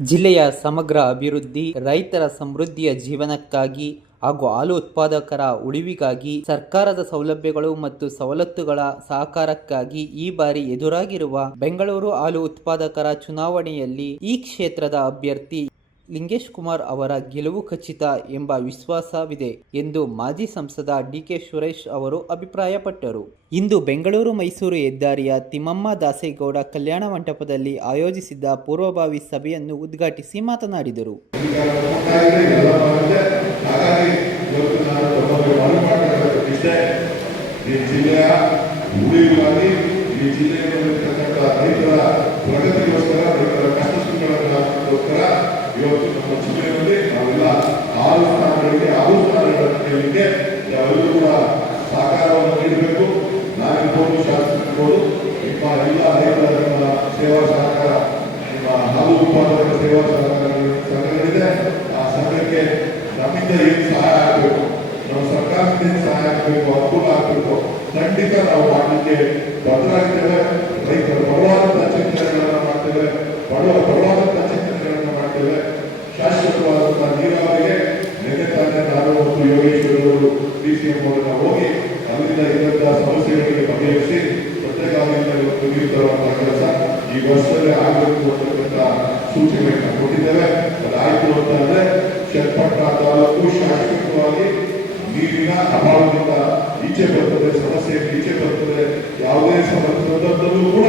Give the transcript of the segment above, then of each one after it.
ಜಿಲ್ಲೆಯ ಸಮಗ್ರ ಅಭಿವೃದ್ಧಿ, ರೈತರ ಸಮೃದ್ಧಿಯ ಜೀವನಕ್ಕಾಗಿ ಹಾಗೂ ಹಾಲು ಉತ್ಪಾದಕರ ಉಳಿವಿಗಾಗಿ ಸರ್ಕಾರದ ಸೌಲಭ್ಯಗಳು ಮತ್ತು ಸವಲತ್ತುಗಳ ಸಹಕಾರಕ್ಕಾಗಿ ಈ ಬಾರಿ ಎದುರಾಗಿರುವ ಬೆಂಗಳೂರು ಹಾಲು ಉತ್ಪಾದಕರ ಚುನಾವಣೆಯಲ್ಲಿ ಈ ಕ್ಷೇತ್ರದ ಅಭ್ಯರ್ಥಿ ಲಿಂಗೇಶ್ ಕುಮಾರ್ ಅವರ ಗೆಲುವು ಖಚಿತ ಎಂಬ ವಿಶ್ವಾಸವಿದೆ ಎಂದು ಮಾಜಿ ಸಂಸದ ಡಿಕೆ ಸುರೇಶ್ ಅವರು ಅಭಿಪ್ರಾಯಪಟ್ಟರು. ಇಂದು ಬೆಂಗಳೂರು ಮೈಸೂರು ಹೆದ್ದಾರಿಯ ತಿಮ್ಮಮ್ಮ ದಾಸೇಗೌಡ ಕಲ್ಯಾಣ ಮಂಟಪದಲ್ಲಿ ಆಯೋಜಿಸಿದ್ದ ಪೂರ್ವಭಾವಿ ಸಭೆಯನ್ನು ಉದ್ಘಾಟಿಸಿ ಮಾತನಾಡಿದರು. ಸುಖಗಳಿಗೋಸ್ಕರ ಇವತ್ತು ನಮ್ಮ ಜಿಲ್ಲೆಯಲ್ಲಿ ನಾವೆಲ್ಲ ಆರು ಸ್ಥಾನಗಳಿಗೆ, ಆರು ಸ್ಥಾನಗಳನ್ನು ಎಲ್ಲರೂ ಕೂಡ ಸಹಕಾರವನ್ನು ನೀಡಬೇಕು. ನಾವಿರ್ಬೋದು ಶಾಸಕರಿರ್ಬೋದು ನಿಮ್ಮ ಎಲ್ಲ ರೈತರ ನಿಮ್ಮ ಸೇವಾ ಸಹಕಾರ, ನಿಮ್ಮ ಹಾಲು ಉತ್ಪಾದಕ ಸೇವಾ ಸಹಕಾರ ಸಂಘಗಳಿದೆ. ಆ ಸಂಘಕ್ಕೆ ನಮ್ಮಿಂದ ಏನು ಸಹಾಯ ಆಗಬೇಕು? ನಮ್ಮ ಸರ್ಕಾರದಿಂದ ಏನು ಸಹಾಯ ಆಗಬೇಕು? ಅನುಕೂಲ ಆಗಬೇಕು? ಖಂಡಿತ ನಾವು ಮಾಡಲಿಕ್ಕೆ ಬದಲಾಗ್ತೇವೆ ರೈತರ ಬಡವಾದಂಥ ಚಿಂತನೆಗಳನ್ನು ಮಾಡ್ತೇವೆ ಬಡವ ಬಡವಾದಂಥ ಚಿಂತನೆಗಳನ್ನು ಮಾಡ್ತೇವೆ. ಶಾಶ್ವತವಾದಂತಹ ನೀರಾವರಿಗೆ ನೆಗೆತಾನೆ ತಾನೇ ನಾನು ಮತ್ತು ಯೋಗೇಶ್ವರವರು ಸಿ ಎಂ ಮೂಲಕ ಹೋಗಿ ಅಲ್ಲಿಂದ ಇದ್ದಂತಹ ಸಮಸ್ಯೆಗಳಿಗೆ ಬಗೆಹರಿಸಿ ಇವತ್ತು ನೀರು ತರುವಂತಹ ಕೆಲಸ ಈ ವರ್ಷದಲ್ಲಿ ಆಗಬೇಕು ಅಂತಕ್ಕಂಥ ಸೂಚನೆಯನ್ನು ಕೊಟ್ಟಿದ್ದೇವೆ. ಅದಾಯಿತು ಅಂತ ಅಂದ್ರೆ ಚನ್ನಪಟ್ಟಣ ತಾಲೂಕು ಶಾಶ್ವತವಾಗಿ ನೀರಿನ ಅಭಾವದಿಂದ ಈಚೆ ಬರ್ತದೆ ಸಮಸ್ಯೆ ಈಚೆ ಬರ್ತದೆ. ಯಾವುದೇ ಸಮಸ್ಯೆ ಕೂಡ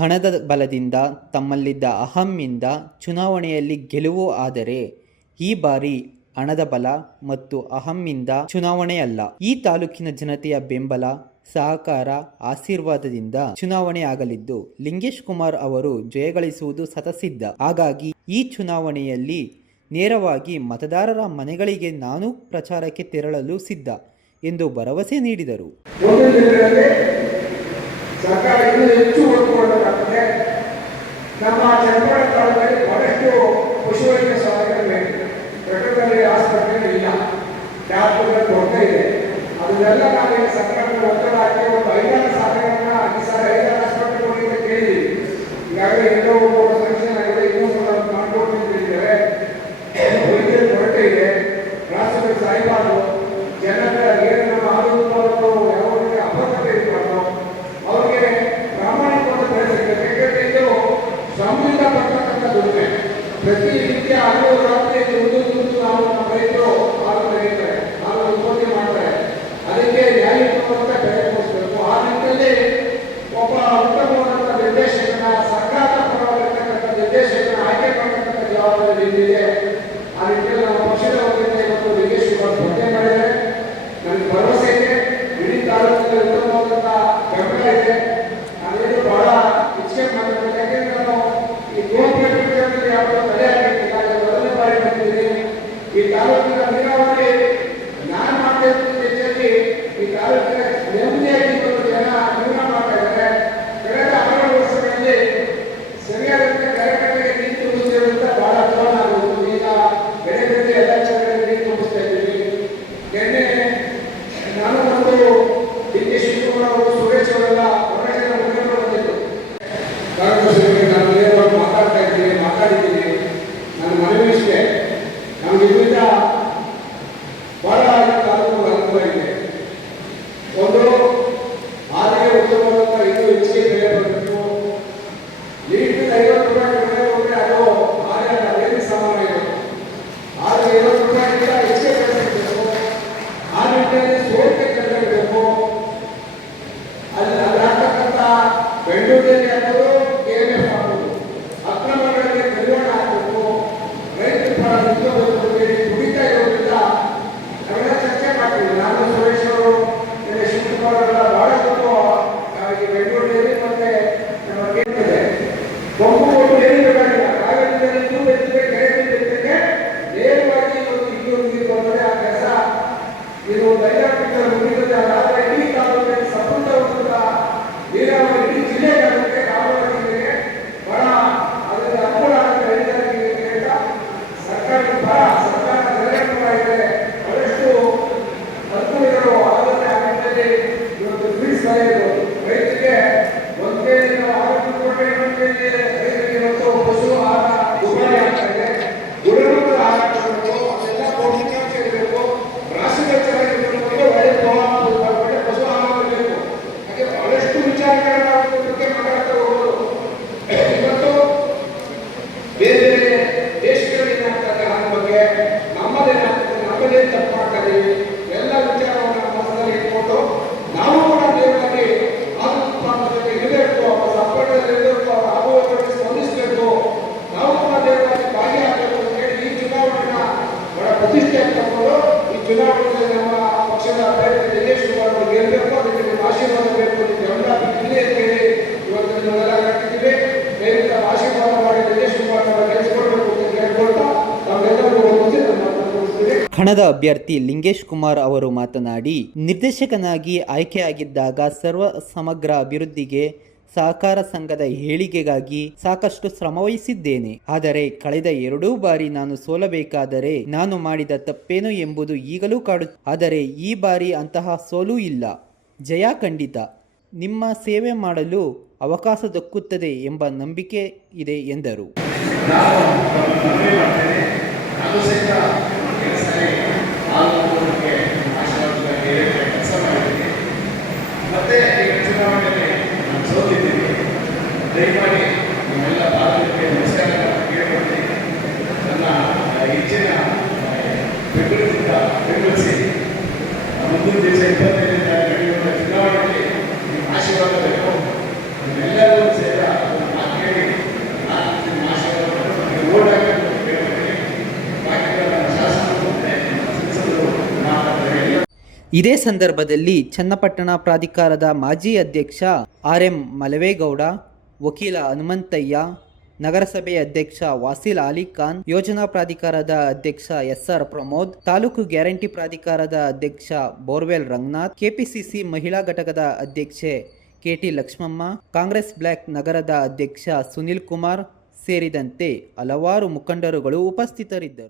ಹಣದ ಬಲದಿಂದ ತಮ್ಮಲ್ಲಿದ್ದ ಅಹಂಯಿಂದ ಚುನಾವಣೆಯಲ್ಲಿ ಗೆಲುವು ಆದರೆ ಈ ಬಾರಿ ಹಣದ ಬಲ ಮತ್ತು ಅಹಂನಿಂದ ಚುನಾವಣೆಯಲ್ಲ. ಈ ತಾಲೂಕಿನ ಜನತೆಯ ಬೆಂಬಲ, ಸಹಕಾರ, ಆಶೀರ್ವಾದದಿಂದ ಚುನಾವಣೆ ಆಗಲಿದ್ದು ಲಿಂಗೇಶ್ ಕುಮಾರ್ ಅವರು ಜಯಗಳಿಸುವುದು ಸತಸಿದ್ಧ ಹಾಗಾಗಿ ಈ ಚುನಾವಣೆಯಲ್ಲಿ ನೇರವಾಗಿ ಮತದಾರರ ಮನೆಗಳಿಗೆ ನಾನು ಪ್ರಚಾರಕ್ಕೆ ತೆರಳಲು ಸಿದ್ಧ ಎಂದು ಭರವಸೆ ನೀಡಿದರು. ಸರ್ಕಾರ ಇನ್ನೂ ಹೆಚ್ಚು ಒತ್ತು ಕೊಡಬೇಕಾಗ್ತದೆ ನಮ್ಮ ಚನ್ನಪಟ್ಟಣ ತಾಲೂಕಲ್ಲಿ ಬಹಳಷ್ಟು ಪಶುವೈದ್ಯ ಬೇಕು ಪ್ರಕೃತಿಯಲ್ಲಿ ಆಸ್ಪತ್ರೆ ಇಲ್ಲ. ಡಾಕ್ಟರ್ಗಳ ಕೊರತೆ ಇದೆ. ಅದನ್ನೆಲ್ಲ ನಾವೀಗ ಸರ್ಕಾರದ ಒತ್ತಡ ಹಾಕಿ ಒಂದು ಐದಾರು ಸಾವಿರನ್ನ ಈ ಸಾರಿ ಐದಾರು ಕೇಳಿ ಈಗಾಗಲೇ ಎಲ್ಲೋ ಪ್ರತಿ ರೀತಿಯ ಹಲವು ರಾತ್ರಿ ದುಡಿದು ಕಣದ ಅಭ್ಯರ್ಥಿ ಲಿಂಗೇಶ್ ಕುಮಾರ್ ಅವರು ಮಾತನಾಡಿ, ನಿರ್ದೇಶಕನಾಗಿ ಆಯ್ಕೆಯಾಗಿದ್ದಾಗ ಸರ್ವ ಸಮಗ್ರ ಅಭಿವೃದ್ಧಿಗೆ ಸಹಕಾರ ಸಂಘದ ಹೇಳಿಕೆಗಾಗಿ ಸಾಕಷ್ಟು ಶ್ರಮವಹಿಸಿದ್ದೇನೆ. ಆದರೆ ಕಳೆದ ಎರಡೂ ಬಾರಿ ನಾನು ಸೋಲಬೇಕಾದರೆ ನಾನು ಮಾಡಿದ ತಪ್ಪೇನು ಎಂಬುದು ಈಗಲೂ ಕಾಡು, ಆದರೆ ಈ ಬಾರಿ ಅಂತಹ ಸೋಲು ಇಲ್ಲ. ಜಯ ಖಂಡಿತ. ನಿಮ್ಮ ಸೇವೆ ಮಾಡಲು ಅವಕಾಶ ದಕ್ಕುತ್ತದೆ ಎಂಬ ನಂಬಿಕೆ ಇದೆ ಎಂದರು. ಇದೇ ಸಂದರ್ಭದಲ್ಲಿ ಚನ್ನಪಟ್ಟಣ ಪ್ರಾಧಿಕಾರದ ಮಾಜಿ ಅಧ್ಯಕ್ಷ ಆರ್ ಎಂ ಮಲವೇಗೌಡ ವಕೀಲ ಹನುಮಂತಯ್ಯ ನಗರಸಭೆ ಅಧ್ಯಕ್ಷ ವಾಸಿಲ್ ಅಲಿ ಖಾನ್, ಯೋಜನಾ ಪ್ರಾಧಿಕಾರದ ಅಧ್ಯಕ್ಷ ಎಸ್ಆರ್ ಪ್ರಮೋದ್, ತಾಲೂಕು ಗ್ಯಾರಂಟಿ ಪ್ರಾಧಿಕಾರದ ಅಧ್ಯಕ್ಷ ಬೋರ್ವೆಲ್ ರಂಗನಾಥ್, ಕೆಪಿಸಿಸಿ ಮಹಿಳಾ ಘಟಕದ ಅಧ್ಯಕ್ಷೆ ಕೆಟಿ ಲಕ್ಷ್ಮಮ್ಮ, ಕಾಂಗ್ರೆಸ್ ಬ್ಲಾಕ್ ನಗರದ ಅಧ್ಯಕ್ಷ ಸುನಿಲ್ ಕುಮಾರ್ ಸೇರಿದಂತೆ ಹಲವಾರು ಮುಖಂಡರುಗಳು ಉಪಸ್ಥಿತರಿದ್ದರು.